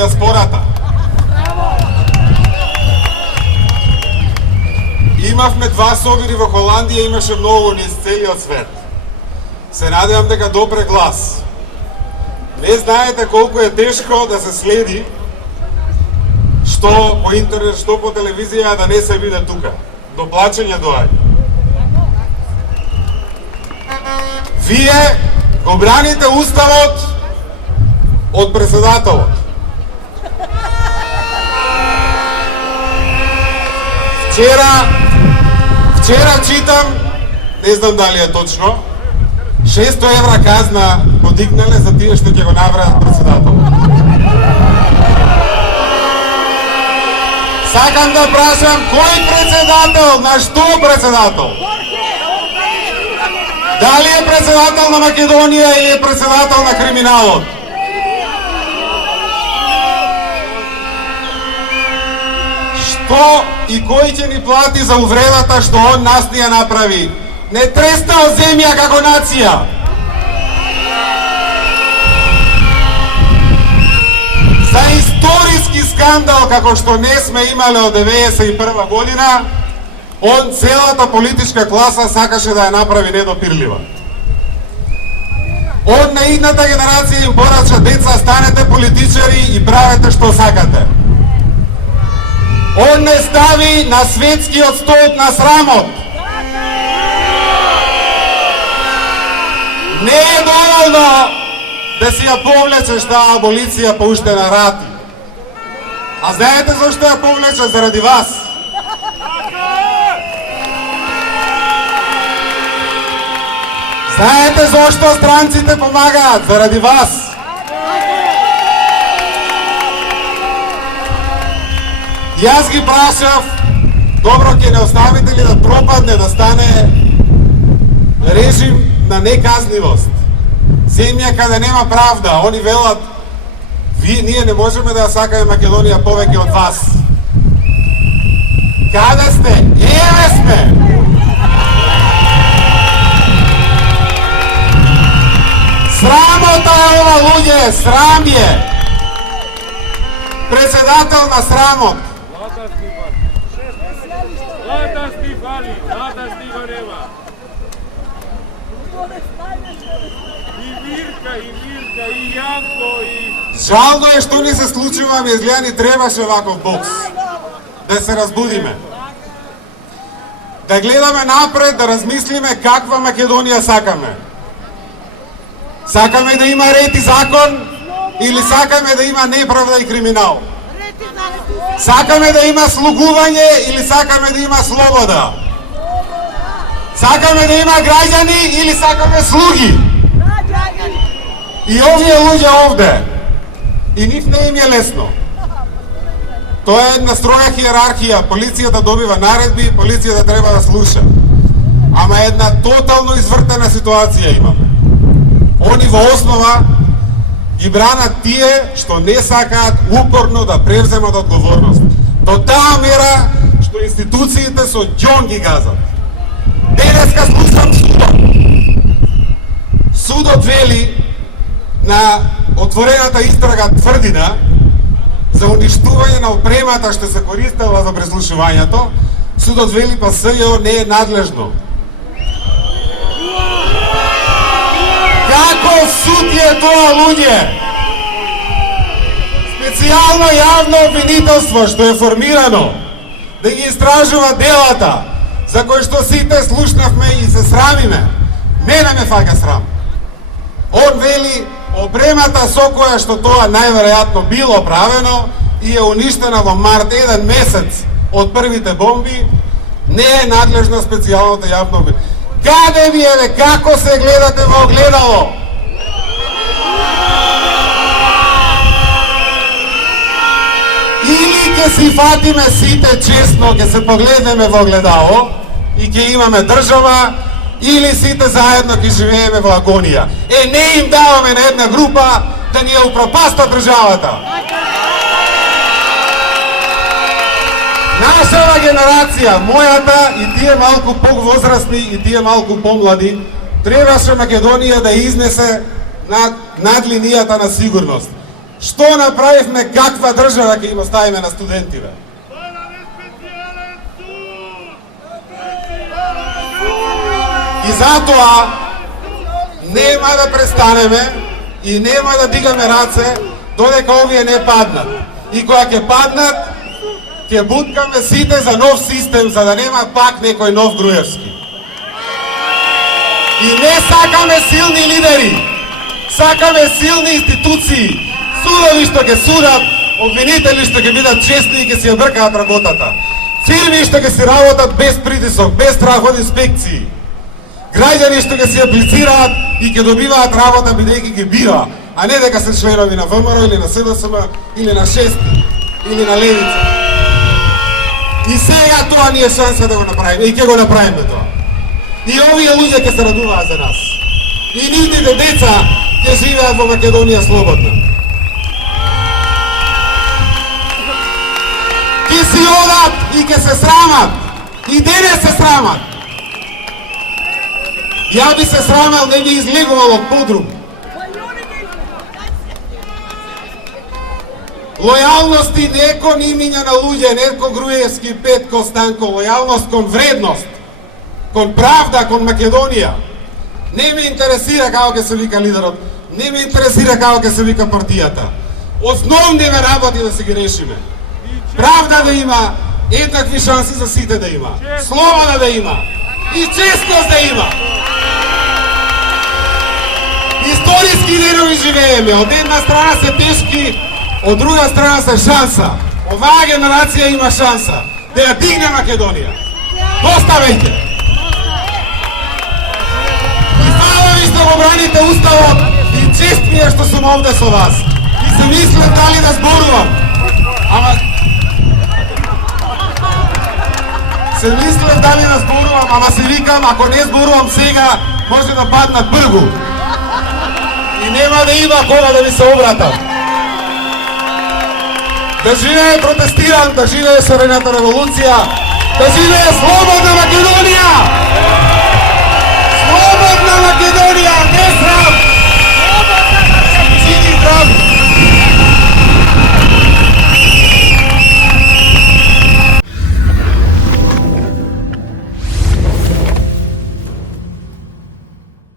диаспората. Имавме 2 собори во Холандија, имаше многу низ целиот свет. Се надевам дека добре глас. Не знаете колку е тешко да се следи што по интернет, што по телевизија, да не се виде тука. До плачење доаѓа. Вие го браните уставот од председателот. Вчера читам, не знам дали е точно, 600 евра казна подигнале за тие што ќе го направат председателот. Сакам да прашам, кој председател, на што председател? Дали е председател на Македонија или е председател на криминалот? Што и кој ќе ни плати за увредата што он нас ни ја направи? Не трестао земја како нација. За историски скандал како што не сме имале од 91 година, он целата политичка класа сакаше да ја направи недопирлива. Од на идната генерација им порача: деца, станете политичари и правете што сакате. Он не стави на светскиот столб на срамот. Не е доволно да си ја повлечеш таа аболиција пуштена рати. А знаете зашто ја повлече? Заради вас. Знаете зашто странците помагаат? Заради вас. Јас ги прашав: добро, ќе не оставите ли да пропадне, да стане режим на неказнивост? Земја каде нема правда. Они велат: ние не можеме да ја сакаме Македонија повеќе од вас. Каде сте? Еве сме! Срамота е ова, луѓе, срам е! Председател на срамот. Лата Стифанева. И Мирка, и Јанко, и... Жално е што ни се случува, ми изгледа ни требаше ваков бокс. Да се разбудиме. Да гледаме напред, да размислиме каква Македонија сакаме. Сакаме да има ред и закон или сакаме да има неправда и криминал? Сакаме да има слугување или сакаме да има слобода? Сакаме да има граѓани или сакаме слуги? И овие луѓе овде, и нив не им е лесно. Тоа е една строга хиерархија. Полицијата добива наредби, полицијата треба да слуша. Ама една тотално извртена ситуација имаме. Они во основа ги бранат тие што не сакаат упорно да превземат одговорност. До таа мера што институциите со ѓон ги газат. Денеска слушам судот. Судот вели на отворената истрага тврдина за уништување на опремата што се користела за преслушувањето. Судот вели па СЈО не е надлежно. Како суд е тоа, луѓе? Специјално јавно обвинителство што е формирано да ги истражува делата за кои што сите слушнавме и се срамиме. Мене ме фаќа срам. Он вели опремата со која што тоа најверојатно било правено и е уништена во март, 1 месец од првите бомби, не е надлежно специјалното јавно обвинителство. Каде ви е, како се гледате во огледало? Или ќе си фатиме сите честно, ќе се погледнеме во огледало и ќе имаме држава, или сите заедно ќе живееме во агонија. Не им даваме на една група да ни ја упропаста државата. Нашава генерација, мојата и тие малку повозрастни и тие малку помлади, требаше Македонија да изнесе над линијата на сигурност. Што направивме, каква држава ќе им оставиме на студентиве? И затоа нема да престанеме и нема да дигаме раце додека овие не паднат. И кога ќе паднат, ќе буткаме сите за нов систем, за да нема пак некој нов Груевски. И не сакаме силни лидери, сакаме силни институции, судови што ќе судат, обвинители што ќе бидат честни и ќе си ја бркаат работата. Фирми што ќе си работат без притисок, без страх од инспекции. Граѓани што ќе си аплицираат и ќе добиваат работа бидејќи ги бира, а не дека се членови на ВМРО или на СДСМ или на Шести или на Левица. И сега тоа ни е шанса да го направиме и ќе го направиме тоа. И овие луѓе ќе се радуваат за нас. И нивните деца ќе живеат во Македонија слободна. Ќе си одат и ќе се срамат. И денес се срамат. Ја би се срамал, не би излегувал од подрум. Лојалност и не кон имиња на луѓе, не кон Груевски, Петко, Станко, лојалност кон вредност, кон правда, кон Македонија. Не ме интересира како ќе се вика лидерот, не ме интересира како ќе се вика партијата. Основниве работи да се ги решиме. Правда да има, еднакви шанси за сите да има, слобода да има и честност да има. Историски денови живееме, од една страна се тешки, од друга страна се шанса. Оваа генерација има шанса да ја дигне Македонија. Доставете! И фала ви што го браните Уставот и чест ми е што сум овде со вас. И се мислам дали да зборувам. Ама... Се мислам дали да зборувам, ама се викам, ако не зборувам сега, може да паднат бргу. И нема да има кога да ми се обратам. Да живее протестиран, да живее шарената револуција, да живее слободна Македонија!